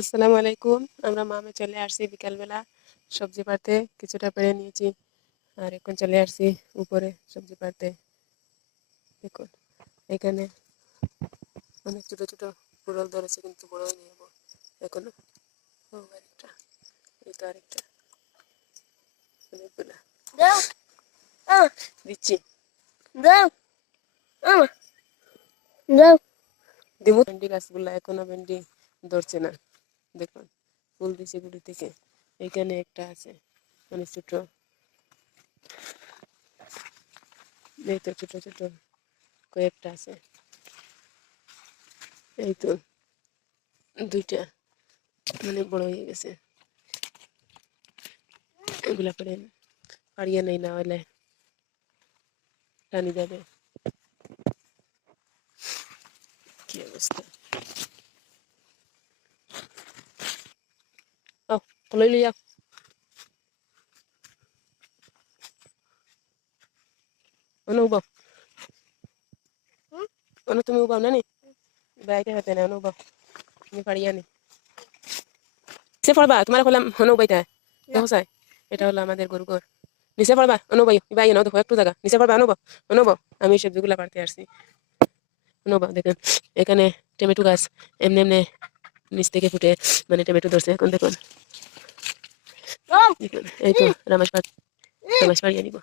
আসসালামু আলাইকুম। আমরা মামে চলে আসছি বিকালবেলা সবজি পাড়তে, কিছুটা পেড়ে নিয়েছি আর এখন চলে আসছি উপরে সবজি পাড়তে। দেখুন এখানে অনেক ছোট ছোট পুরল ধরেছে কিন্তু বড় হয়নি এখনো। ও আরেকটা, এই তো আরেকটা, অনেকগুলা দাও দিচ্ছি। দাও দাও দিমু। ভেন্ডি গাছগুলা এখনো ভেন্ডি ধরছে না, দেখুন ফুল দিছে গুড়ি থেকে। এখানে একটা আছে অনেক ছোট, এই তো ছোট ছোট কয়েকটা আছে, এই তো দুইটা মানে বড় হয়ে গেছে। এগুলা করে পাড়িয়ে নেই, না হলে টানি যাবে। কি অবস্থা! ও লই লইয়া অনু উবাও, অনু তুমি উবাও না নি বাইতে হতে না, অনু উবাও, তুমি পাড়িয়া নি নিচে পড়বা। তোমার হলাম অনু উবাইতা দেখো চাই। এটা হলো আমাদের গরু ঘর। নিচে পড়বা অনুবাই, বাই নাও দেখো একটু জায়গা নিচে পড়বা। অনুবাও অনুবাও, আমি সবজিগুলা পাড়তে আসছি। অনুবাও দেখেন এখানে টমেটো গাছ এমনি এমনি নিচ থেকে ফুটে মানে টমেটো ধরছে। এখন দেখুন দেখুন, এই তো রামাস পাড়িয়ে নিব।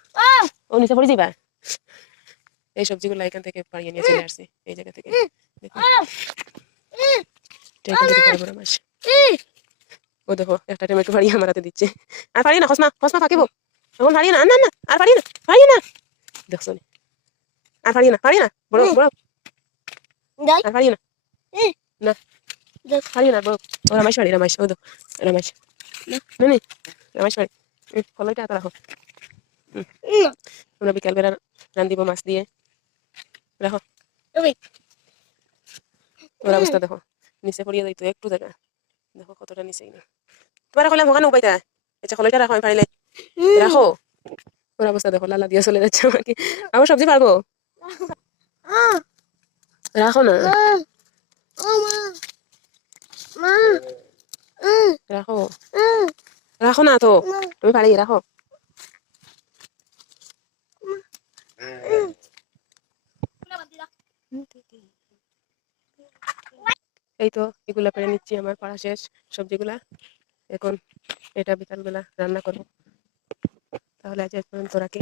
ও নিচে পড়ে যাইবা। এই সবজিগুলো এখান থেকে পাড়িয়ে নিয়ে চলে আসছি, এই জায়গা থেকে। দেখুন এটা এখান থেকে বড় বড় মাছ। ও দেখো একটা টমেটো ফাড়িয়ে আমার হাতে দিচ্ছে। আর পারি না, খসমা খসমা ফাঁকিব এখন। ফাড়িয়ে না, না না, আর পারি না, ফাড়িয়ে না, দেখছো নি? আর ফাড়িয়ে না, ফাড়িয়ে না, বড় বড়, আর ফাড়িয়ে না, না ফাড়িয়ে না বড়। ও রামাস ফাড়ি, রামাস, ও দেখো রামাস, না নি রামাস ফাড়ি। ফলইটা এত রাখো। আমরা বিকালবেলা রান্ধিব মাছ দিয়ে, রাখো। ওর অবস্থা দেখো, নিচে পড়িয়ে যাইতো একটু জায়গা, দেখো কতটা নিচে না। তোমার কইলাম ওখানে উপাইতা, আচ্ছা খোলাইটা রাখো, আমি পারিলে রাখো। ওর অবস্থা দেখো, লালা দিয়ে চলে যাচ্ছে আমাকে। আমার সবজি পারবো, রাখো না, রাখো, রাখো না তো, তুমি পারি রাখো। এই তো এগুলা পেরে নিচ্ছি, আমার পাড়া শেষ সবজিগুলা। এখন এটা বিকালবেলা রান্না করবো। তাহলে আজ এই পর্যন্ত রাখি।